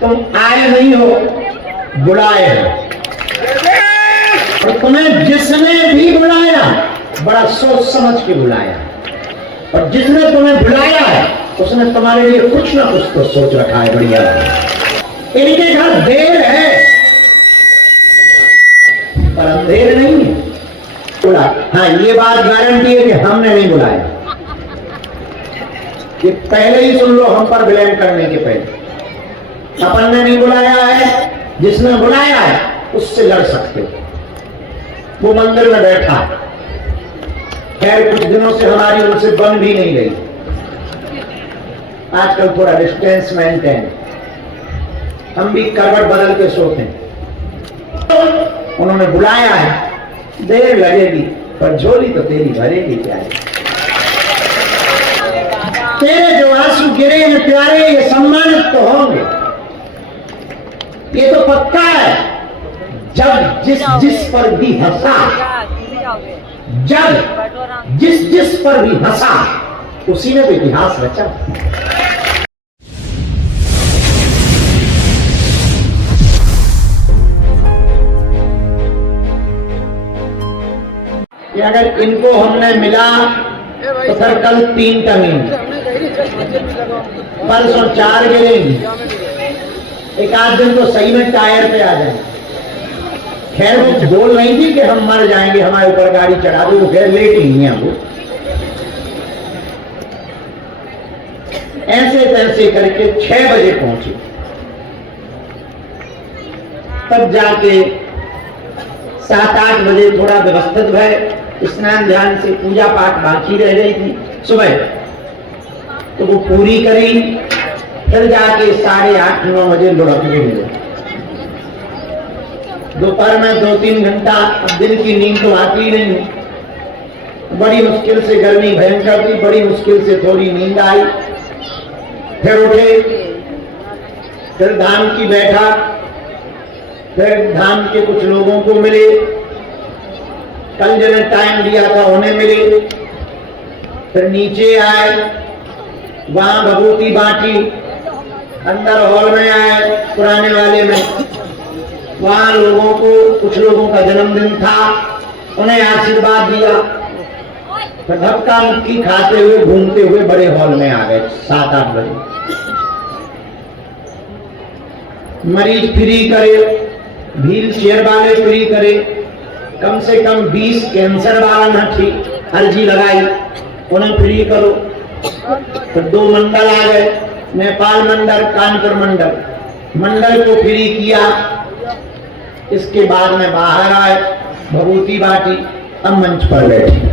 तुम आए नहीं हो, बुलाए हो। और तुम्हें जिसने भी बुलाया बड़ा सोच समझ के बुलाया, और जिसने तुम्हें बुलाया है उसने तुम्हारे लिए कुछ ना कुछ तो सोच रखा है बढ़िया। इनके घर देर है पर अंधेर नहीं है। बुला, हाँ ये बात गारंटी है कि हमने नहीं बुलाया। ये पहले ही सुन लो, हम पर ब्लेम करने के पहले। अपन ने नहीं बुलाया है, जिसने बुलाया है उससे लड़ सकते हो। वो मंदिर में बैठा, खैर कुछ दिनों से हमारी उनसे बन भी नहीं गई, आजकल थोड़ा डिस्टेंस मेंटेन, हम भी करवट बदल के सोते हैं। उन्होंने बुलाया है, देर लगेगी पर झोली तो तेरी भरेगी प्यारे। तेरे जो आंसू गिरे हैं प्यारे, ये सम्मानित तो होंगे, ये तो पक्का है। जब जिस जिस पर भी हंसा, जब जिस जिस पर भी हंसा, उसी ने तो इतिहास रचा। कि अगर इनको हमने मिला तो फिर कल 3 टंगेंगे, परसों 4 गिरेंगे, एक आध दिन तो सही में टायर पे आ जाएंगे। खैर वो बोल रही थी कि हम मर जाएंगे, हमारे ऊपर गाड़ी चढ़ा दो, वो खैर लेट ही है वो। ऐसे तैसे करके 6 बजे पहुंचे, तब जाके 7-8 बजे थोड़ा व्यवस्थित भय, स्नान ध्यान से पूजा पाठ बाकी रह गई थी सुबह, तो वो पूरी करी। फिर जाके 8:30-9 बजे लुढ़क के मिले। दोपहर में 2-3 घंटा, अब दिन की नींद तो आती ही नहीं है, बड़ी मुश्किल से, गर्मी भयंकर थी, बड़ी मुश्किल से थोड़ी नींद आई। फिर उठे, फिर धाम की बैठा, फिर धाम के कुछ लोगों को मिले, कल जिन्हें टाइम दिया था उन्हें मिले। फिर नीचे आए, वहां भभूति बांटी, अंदर हॉल में आए पुराने वाले में, वहां लोगों को, कुछ लोगों का जन्मदिन था, उन्हें आशीर्वाद दिया। फिर धक्का मुक्की खाते हुए घूमते हुए बड़े हॉल में आ गए 7-8 बजे। मरीज फ्री करे, व्हील चेयर वाले फ्री करे, कम से कम 20 कैंसर वाला न ठीक, अर्जी लगाई उन्हें फ्री करो। तो 2 मंडल आ गए, नेपाल मंडल, कानपुर मंडल, मंडल को फ्री किया। इसके बाद में बाहर आए, भभूति बांटी, अब मंच पर बैठे।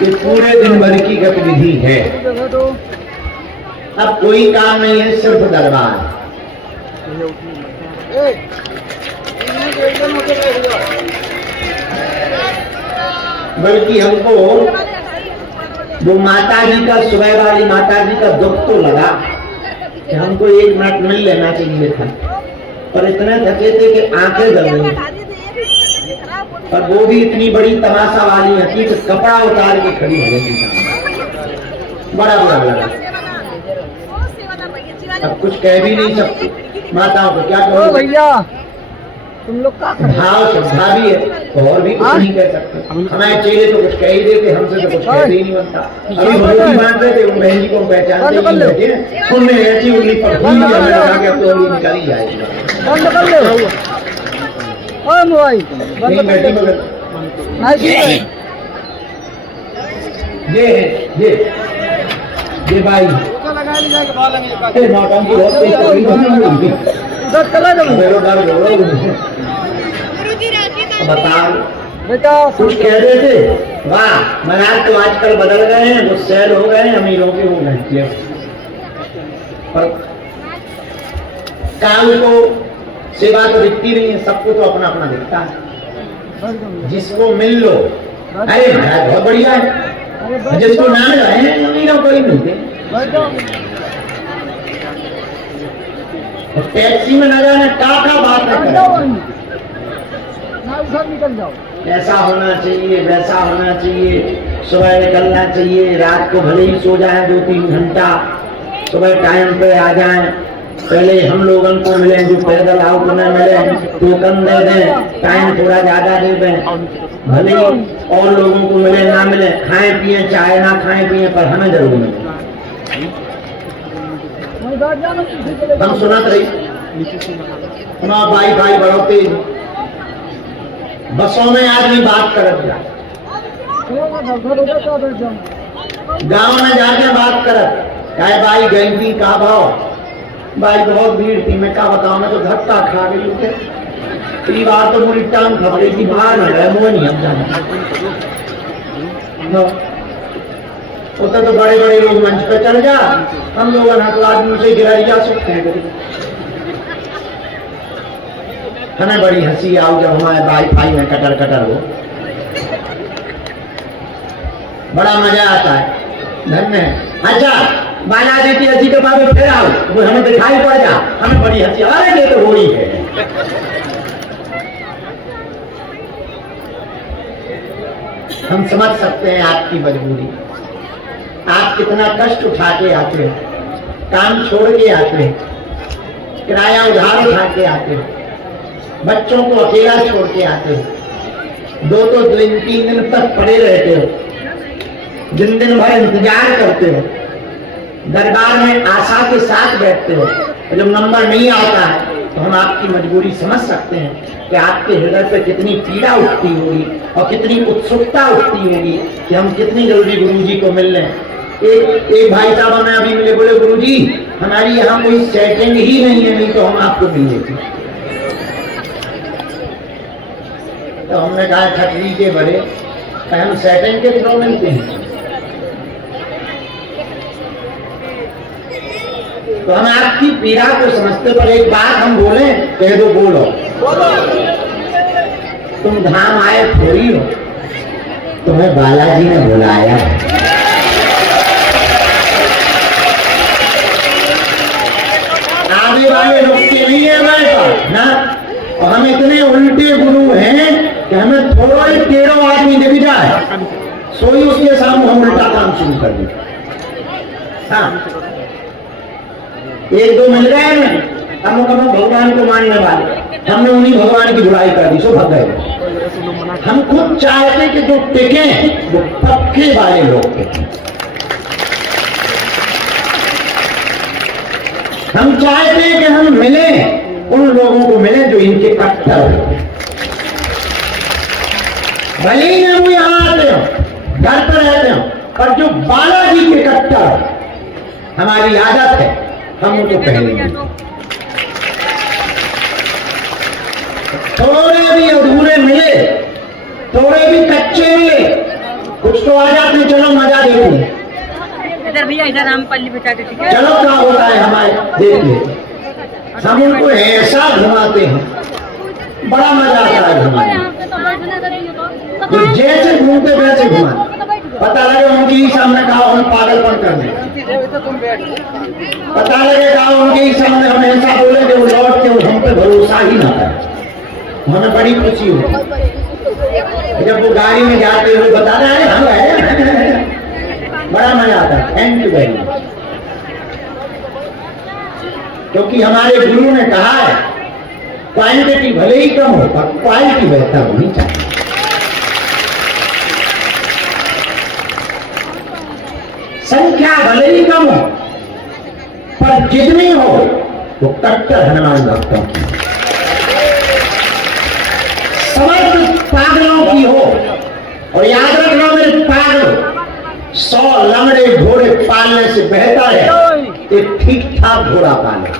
ये पूरे दिन भर की गतिविधि है, अब कोई काम नहीं है, सिर्फ दरबार। बल्कि हमको वो माता जी का, सुबह वाली माता जी का दुख तो लगा कि हमको 1 मिनट मिल लेना चाहिए था, पर इतने थके थे कि आंखें जल रही, पर वो भी इतनी बड़ी तमाशा वाली थी कि कपड़ा उतार के खड़ी हो गई थी। बड़ा बुरा लगा, अब कुछ कह भी नहीं सकते, माताओं को क्या कहो भैया, तुम लोग का भाव श्रद्धा भी है तो और भी कुछ नहीं कह सकते। हमारे चेहरे तो कुछ कह ही देते, हमसे तो कुछ कह ही नहीं बनता। अभी भगवती मान रहे थे, उन बहन जी को पहचानते ही नहीं बैठे, उनमें ऐसी उंगली पकड़ी लगा के अब तो उंगली निकल ही जाएगी। बंद कर ले मोबाइल, नहीं बैठी मगर ये भाई नौटंकी बहुत तेज कर रही बताओ बेटा, कुछ कह रहे थे। वाह, महाराज तो आजकल बदल गए हैं, वो सैल हो गए हैं, अमीरों के हो गए। पर काल को सेवा तो दिखती नहीं है, सबको तो अपना अपना दिखता है। जिसको मिल लो, अरे महाराज बहुत बढ़िया है, जिसको ना मिला है अमीरों को ही मिलते। टैक्सी में न जाना, टाका बात न करो, निकल जाओ। ऐसा होना चाहिए, वैसा होना चाहिए, सुबह निकलना चाहिए, रात को भले ही सो जाए 2-3 घंटा, सुबह टाइम पे आ जाएं, पहले हम लोगों को मिले, जो पैदल आउट न मिले टोकन दे दें, टाइम थोड़ा ज्यादा दे दें, भले ही और लोगों को मिले ना मिले, खाएं पिए चाहे ना खाएं पिए पर हमें जरूर मिले। हम सुनत रही भाई भाई बड़ो तेज बसों में आदमी बात करत जा, गांव में जाके बात करत, कहे भाई गई थी का भाव, भाई बहुत भीड़ थी, मैं क्या बताऊं, मैं तो धक्का खा गई उसे, कई बार तो मुझे टांग खबरी थी, बाहर न गए मुँह नहीं हम जाना। उतर तो बड़े बड़े लोग मंच पे चल जा, हम लोग तो आदमी से गिराई जा सकते हैं। हमें बड़ी हंसी आओ जब हमारे वाईफाई में कटर कटर हो, बड़ा मजा आता है। धन्य है। अच्छा बालाजी की हंसी के बाद फिर आओ, वो हमें दिखाई पड़ जा, हमें बड़ी हंसी, अरे ये तो हो रही है। हम समझ सकते हैं आपकी मजबूरी, आप कितना कष्ट उठा के आते हो, काम छोड़ के आते हो, किराया उधार उठा के आते हो, बच्चों को अकेला छोड़ के आते हो, 2-2 दिन 3 दिन तक पड़े रहते हो, दिन दिन भर इंतजार करते हो, दरबार में आशा के साथ बैठते हो, जब नंबर नहीं आता है तो हम आपकी मजबूरी समझ सकते हैं कि आपके हृदय पे कितनी पीड़ा उठती होगी और कितनी उत्सुकता उठती होगी कि हम कितनी जल्दी गुरुजी को मिल लें। एक भाई साहब हमें अभी मिले, बोले गुरुजी हमारी यहाँ कोई सेटिंग ही नहीं है, नहीं तो हम आपको मिल लेते। तो हमने कहा खटरी के बड़े हम सेटिंग के थ्रू मिलते हैं, तो हम आपकी पीड़ा को समझते, पर एक बात हम बोले, कह दो बोलो, तुम धाम आए थोड़ी हो, तुम्हें बालाजी ने बुलाया। आगे वाले रुकते नहीं है हमारे पास ना, और हम इतने उल्टे गुरु हैं कि हमें थोड़ा ही टेढ़ो आदमी दिख जाए, सोई उसके सामने हम उल्टा काम शुरू कर दें। हाँ 1-2 मिल गए हमें, हम भगवान को मानने वाले, हमने उन्हीं भगवान की बुराई कर दी, सो भग गए। हम खुद चाहते कि जो टिके वो पक्के वाले लोग टिके, हम चाहते हैं कि हम मिले उन लोगों को मिले जो इनके कट्टर हो, भले ही हम यहाँ आते हो, घर पर रहते हो, पर जो बालाजी के कट्टर, हमारी आदत है हम उनको पहलेंगे। थोड़े भी अधूरे मिले, थोड़े भी कच्चे मिले, कुछ तो आ जाते, चलो मजा देखिए, इधर भैया इधर हम पल्ली बचा के, चलो क्या होता है हमारे, देखिए हम उनको ऐसा घुमाते हैं, बड़ा मजा आता है घुमाने, तो जैसे घूमते वैसे घुमा, पता लगे उनके ही सामने कहा हम पागलपन करने, पता लगेगा उनके ही सामने हम ऐसा बोले कि वो लौट के हम पे भरोसा ही ना करे, हमें बड़ी खुशी होती जब वो गाड़ी में जाते हुए बता रहे हैं हम गए, बड़ा मजा आता है। थैंक यू वेरी मच, क्योंकि हमारे गुरु ने कहा है क्वांटिटी भले ही कम हो पर क्वालिटी बेहतर होनी चाहिए। संख्या भले ही कम हो पर जितनी हो वो कट्टर हनुमान भक्तों की, समर्थ पागलों की हो। और याद रखना मेरे पागल, 100 लंगड़े घोड़े पालने से बेहतर है एक ठीक ठाक घोड़ा पाले।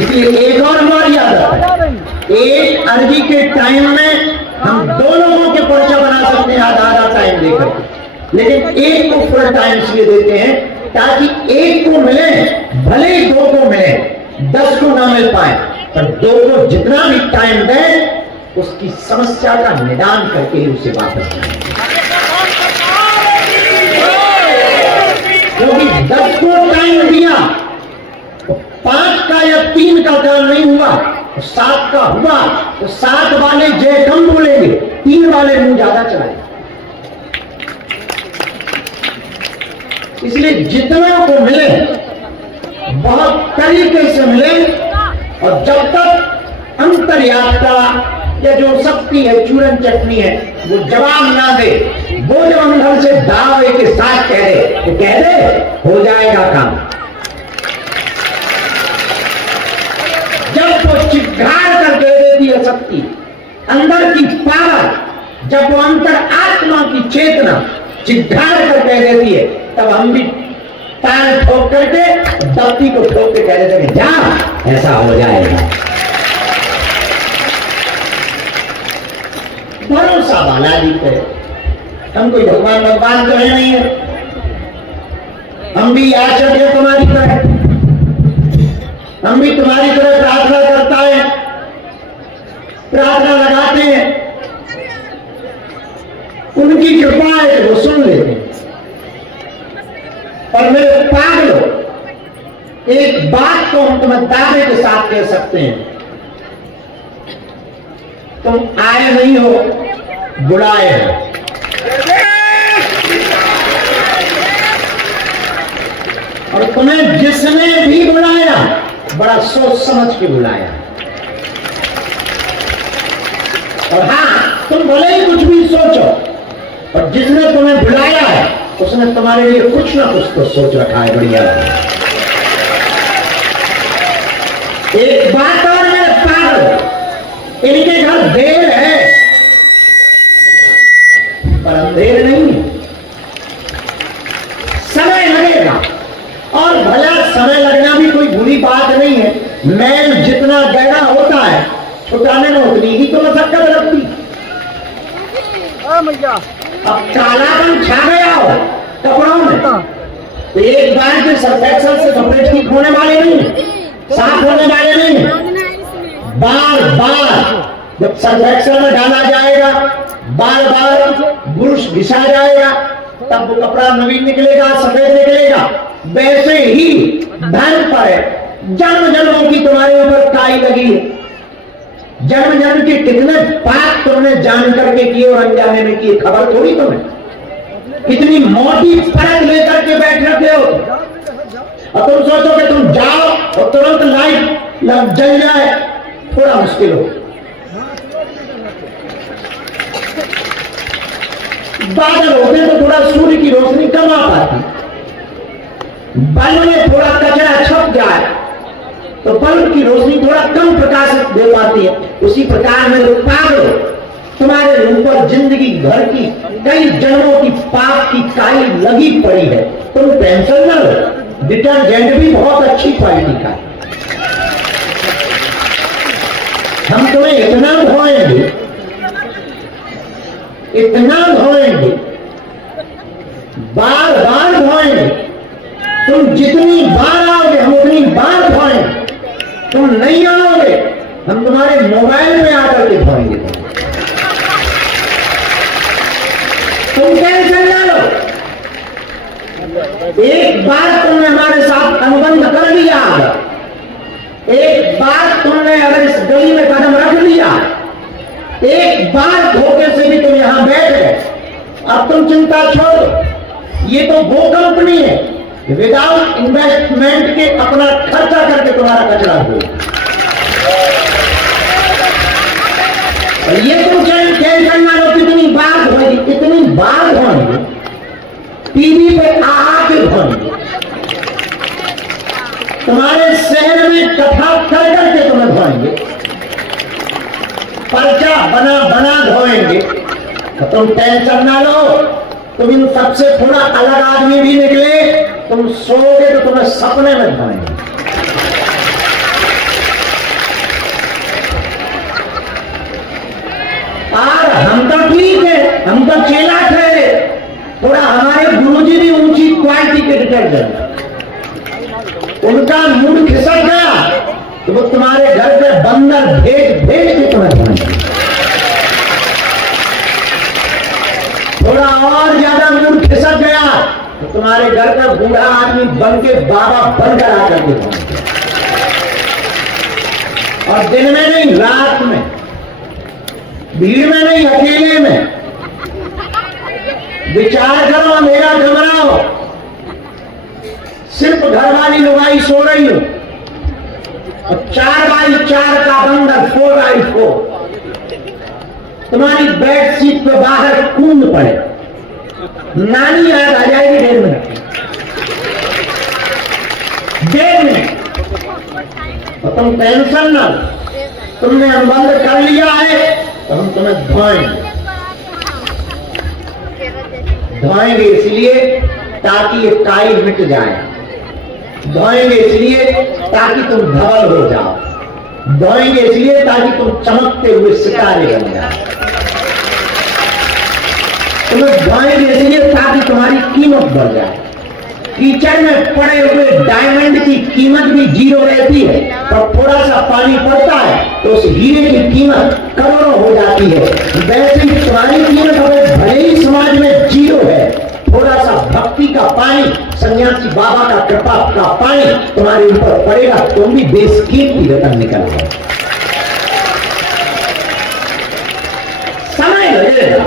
इसलिए एक और हमारी आदत है, एक अर्जी के टाइम में हम 2 लोगों के पर्चा बना सकते हैं आधा टाइम देकर, लेकिन एक को फुल टाइम इसलिए देते हैं ताकि एक को मिले, भले ही 2 को मिले, 10 को ना मिल पाए, पर 2 को जितना भी टाइम दें उसकी समस्या का निदान करके ही उसे वापस आए। क्योंकि 10 को टाइम दिया तो 5 का या 3 का काम नहीं हुआ, तो 7 का हुआ तो 7 वाले जय कम बोलेंगे, 3 वाले मुंह ज्यादा चलाएंगे। इसलिए जितना को मिले बहुत तरीके से मिले, और जब तक अंतर्यात्रा या जो शक्ति है, चूरन चटनी है, वो जवाब ना दे, वो जब अंदर से दावे के साथ कह दे तो कह दे हो जाएगा काम। जब वो चित्कार कर कह देती है शक्ति, अंदर की पावर, जब वो अंतर आत्मा की चेतना चित्कार कर कह देती है, तब हम भी ताल ठोक करके दत्ती को ठोक के कह देते हैं जा ऐसा हो जाएगा। भरोसा वाला जी पे हम कोई भगवान तो है नहीं है, हम भी आशक है तुम्हारी तरह, हम भी तुम्हारी तरह प्रार्थना करता है, प्रार्थना लगाते हैं, उनकी कृपा है वो सुन लेते हैं। और मेरे पागलों, एक बात को हम तुम्हें दावे के साथ कह सकते हैं, तुम आए नहीं हो, बुलाए हो। और तुम्हें जिसने भी बुलाया बड़ा सोच समझ के बुलाया। और हाँ, तुम भले ही कुछ भी सोचो, और जिसने तुम्हें बुलाया है उसने तुम्हारे लिए कुछ ना कुछ तो सोच रखा है बढ़िया। एक बात और मेरे पागल, इनके घर देर है पर अंधेर नहीं है, समय लगेगा, और भला समय लगना भी कोई बुरी बात नहीं है। मैल जितना गहरा होता है छुटाने में उतनी ही तो मशक्कत लगती। अब कालापन छा गया हो कपड़ों में तो एक बार के सर्फेक्सल से कपड़े ठीक होने वाले नहीं, साफ होने वाले नहीं। बार बार जब सर्फेक्सल में डाला जाएगा, बार बार ब्रश घिसा जाएगा, तब वो कपड़ा नवीन निकलेगा, सफेद निकलेगा। वैसे ही धर्म पर जन्म जन्मों की तुम्हारे ऊपर काई लगी है, जन्म जन्म के कितने पाप तुमने जान करके किए और अनजाने में किए, खबर थोड़ी तुम्हें। कितनी मोटी परत लेकर के बैठ रखे हो, और तुम सोचो कि तुम जाओ और तुरंत लाइट जल जाए, थोड़ा मुश्किल हो। बादल होते तो थोड़ा सूर्य की रोशनी कम आ पाती, बल्ब में थोड़ा कचरा छप जाए तो बल्ब की रोशनी थोड़ा कम प्रकाश दे पाती है। उसी प्रकार में लोग पागल, तुम्हारे ऊपर जिंदगी भर की कई जन्मों की पाप की काई लगी पड़ी है। तुम टेंशन न लो, डिटर्जेंट भी बहुत अच्छी क्वालिटी का है, हम तुम्हें इतना धोएंगे, इतना धोएंगे, बार बार धोएंगे। तुम जितनी बार आओगे हम उतनी बार धोएंगे। तुम नहीं आओगे हम तुम्हारे मोबाइल में आकर के धोएंगे। तुम टेंशन ना लो, एक बार तुमने हमारे साथ अनुबंध कर लिया, एक बार तुमने अगर इस गली में कदम रख लिया, एक बार धोखे से भी तुम यहां बैठ गए, अब तुम चिंता छोड़ो। ये तो वो कंपनी है विदाउट इन्वेस्टमेंट के अपना खर्चा करके तुम्हारा कचरा हो। ये तुम टेंशन ना लो, कितनी बार धोएगी, कितनी बार धोएंगे, टीवी पे आके धोएंगे, तुम्हारे शहर में कथा कर करके तुम्हें धोएंगे, पर्चा बना बना धोएंगे। तो तुम टेंशन ना लो, तुम इन सबसे थोड़ा अलग आदमी भी निकले, तुम सोओगे तो तुम्हें सपने में धोएंगे। और हम तो ठीक है, हम तो चेला ठहरे, थोड़ा हमारे गुरुजी भी ऊंची क्वालिटी के डिटर्जेंट, उनका मूड खिसक गया तो वो तुम्हारे घर पे बंदर भेज भेज के तुम्हें धोएंगे। थोड़ा और ज्यादा मूड खिसक गया तो तुम्हारे घर का बूढ़ा आदमी बन के बाबा बनकर आकर के धोएंगे। और दिन में नहीं, रात में, भीड़ में नहीं, अकेले में। विचार करो, अंधेरा घबराओ, सिर्फ घरवाली लुगाई सो रही हो और 4x4 का बंदर 4x4 तुम्हारी बेड सीट पे बाहर कूद पड़े, नानी याद आ जाएगी 1.5 मिनट, 1.5 मिनट। तो तुम टेंशन ना, तुमने हम बंद कर लिया है तो हम तुम्हें धोएंगे इसलिए ताकि ये काई मिट जाए, धोएंगे इसलिए ताकि तुम धवल हो जाओ, धोएंगे इसलिए ताकि तुम चमकते हुए सितारे बन जाओ, तुम्हें धोएंगे इसलिए ताकि तुम्हारी कीमत बढ़ जाए। कीचड़ में पड़े हुए डायमंड की कीमत भी 0 रहती है, और थोड़ा सा पानी पड़ता है तो उस हीरे की कीमत करोड़ों हो जाती है। वैसे ही तुम्हारी कीमत अगर भले ही समाज में 0 है, थोड़ा सा भक्ति का पानी, सन्यासी बाबा का कृपा का पानी तुम्हारे ऊपर पड़ेगा, तुम भी बेसकीमती रकम निकल गए। समय लगेगा,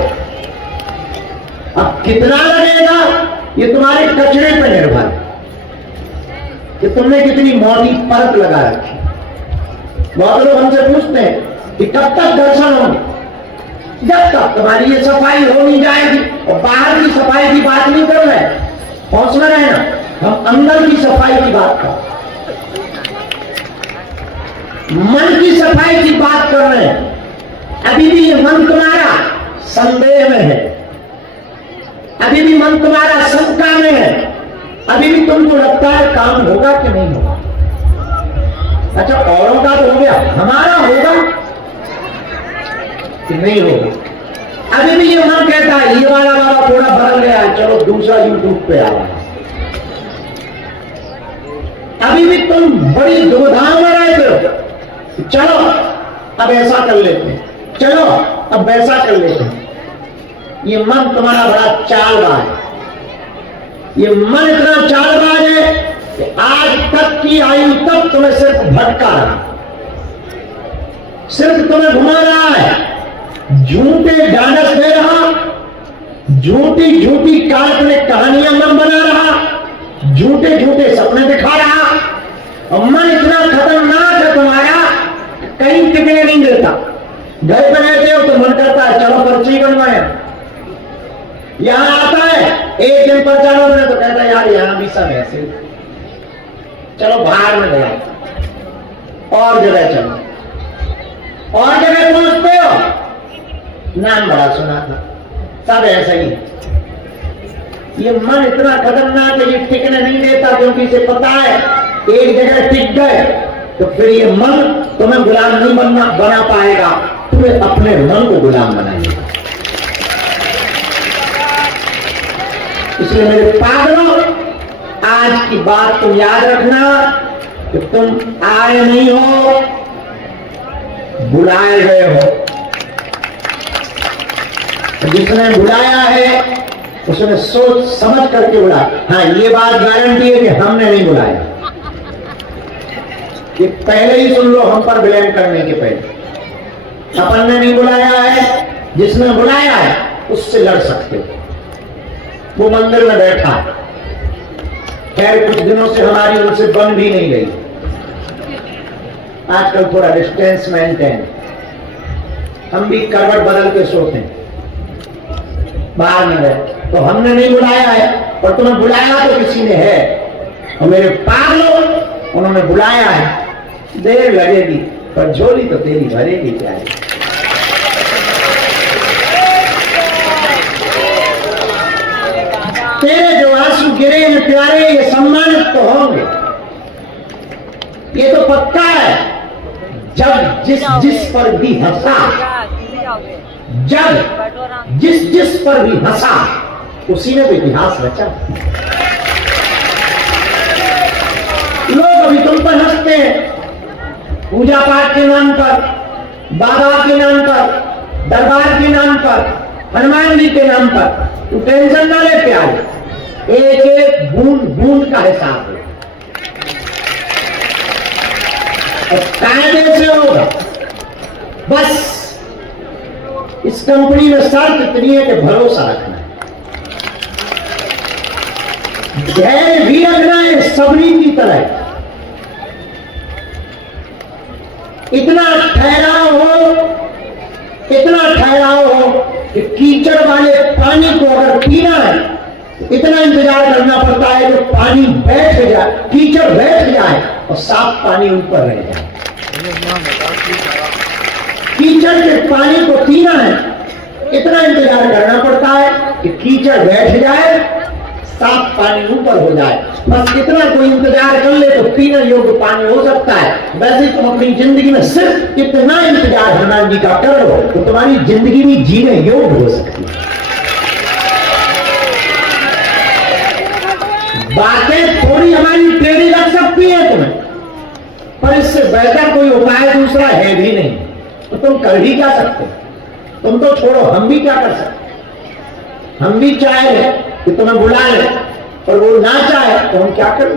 अब कितना लगेगा ये तुम्हारे कचरे पर निर्भर कि तुमने कितनी मोटी परत लगा रखी। बहुत लोग हमसे पूछते हैं कि कब तक दर्शन होंगे, जब तक तुम्हारी ये सफाई हो नहीं जाएगी। और बाहर की सफाई की बात नहीं कर रहे, हौसला रहना, हम अंदर की सफाई की बात कर, मन की सफाई की बात कर रहे हैं। अभी भी ये मन तुम्हारा संदेह में है, अभी भी मन तुम्हारा शंका में है, अभी भी तुमको लगता है काम होगा कि नहीं होगा। अच्छा, औरों का तो हो गया, हमारा होगा कि नहीं होगा। अभी भी ये मन कहता है ये वाला बाबा थोड़ा बदल गया है, चलो दूसरा यूट्यूब पे आ रहा। अभी भी तुम बड़ी दुविधा में रहते हो, चलो अब ऐसा कर लेते हैं, चलो अब वैसा कर लेते हैं। ये मन तुम्हारा बड़ा चालबाज है, ये मन इतना चालबाज है कि आज तक की आयु तक तुम्हें सिर्फ भटका रहा, सिर्फ तुम्हें घुमा रहा है, झूठे ढांढस दे रहा, झूठी झूठी काल्पनिक कहानियां मन बना रहा, झूठे झूठे सपने दिखा रहा। और मन इतना खतरनाक है तुम्हारा, कहीं टिकने नहीं देता। घर पर रहते हो तो मन करता है चलो पर्ची बनवाए, यहां आता है एक दिन पर चलो मैंने तो कहता है यार यहां भी सब ऐसे, चलो बाहर में गया और जगह चलो, और जगह पहुंचते हो नाम बड़ा सुना था, सब ऐसा ही। ये मन इतना खतरनाक है, ये टिकने नहीं देता, क्योंकि इसे पता है एक जगह टिक गए तो फिर ये मन तुम्हें गुलाम नहीं बना पाएगा, तुम्हें अपने मन को गुलाम बनाएगा। इसलिए मेरे पागलों, आज की बात तुम याद रखना कि तुम आए नहीं हो, बुलाए गए हो। जिसने बुलाया है उसने सोच समझ करके बुलाया। हाँ, ये बात गारंटी है कि हमने नहीं बुलाया, ये पहले ही सुन लो, हम पर ब्लेम करने के पहले। अपन ने नहीं बुलाया है, जिसने बुलाया है उससे लड़ सकते हो। वो मंदिर में बैठा, खैर कुछ दिनों से हमारी उनसे बन भी नहीं गई, आजकल थोड़ा डिस्टेंस मेंटेन, हम भी करवट बदल के सोते हैं, बाहर में गए तो हमने नहीं बुलाया है, और तुम्हें बुलाया तो किसी ने है। और मेरे पागलों, उन्होंने बुलाया है, देर लगेगी पर झोली तो तेरी भरेगी क्या है। तेरे जो आंसू गिरे हैं प्यारे, ये सम्मानित तो होंगे, ये तो पक्का है। जब जिस पर भी हंसा, जब जिस पर भी हंसा, उसी ने तो इतिहास रचा। लोग अभी तुम पर हंसते हैं, पूजा पाठ के नाम पर, बाबा के नाम पर, दरबार के नाम पर, हनुमान जी के नाम पर। तू टेंशन ना ले प्यारे, एक एक बूंद बूंद का हिसाब है। और कायदे से होगा। बस इस कंपनी में शर्त इतनी है कि भरोसा रखना है, धैर्य भी रखना है सबरी की तरह। इतना ठहराव हो कि कीचड़ वाले पानी को अगर पीना है इतना इंतजार करना पड़ता है कि पानी बैठ जाए, कीचड़ बैठ जाए और साफ पानी ऊपर रह जाए। कीचड़ के पानी को पीना है इतना इंतजार करना पड़ता है कि कीचड़ बैठ जाए, साफ पानी ऊपर हो जाए। बस इतना कोई इंतजार कर ले तो पीने योग्य पानी हो सकता है। वैसे तुम अपनी जिंदगी में सिर्फ इतना इंतजार हनुमान जी का करो तो तुम्हारी जिंदगी भी जीने योग्य हो सकती है। बातें थोड़ी हमारी टेढ़ी लग सकती है तुम्हें, पर इससे बेहतर कोई उपाय दूसरा है भी नहीं। तो तुम कर भी क्या सकते? तुम तो छोड़ो, हम भी क्या कर सकते? हम भी चाहे कि तुम्हें बुला ले, पर वो ना चाहे तो हम क्या करें?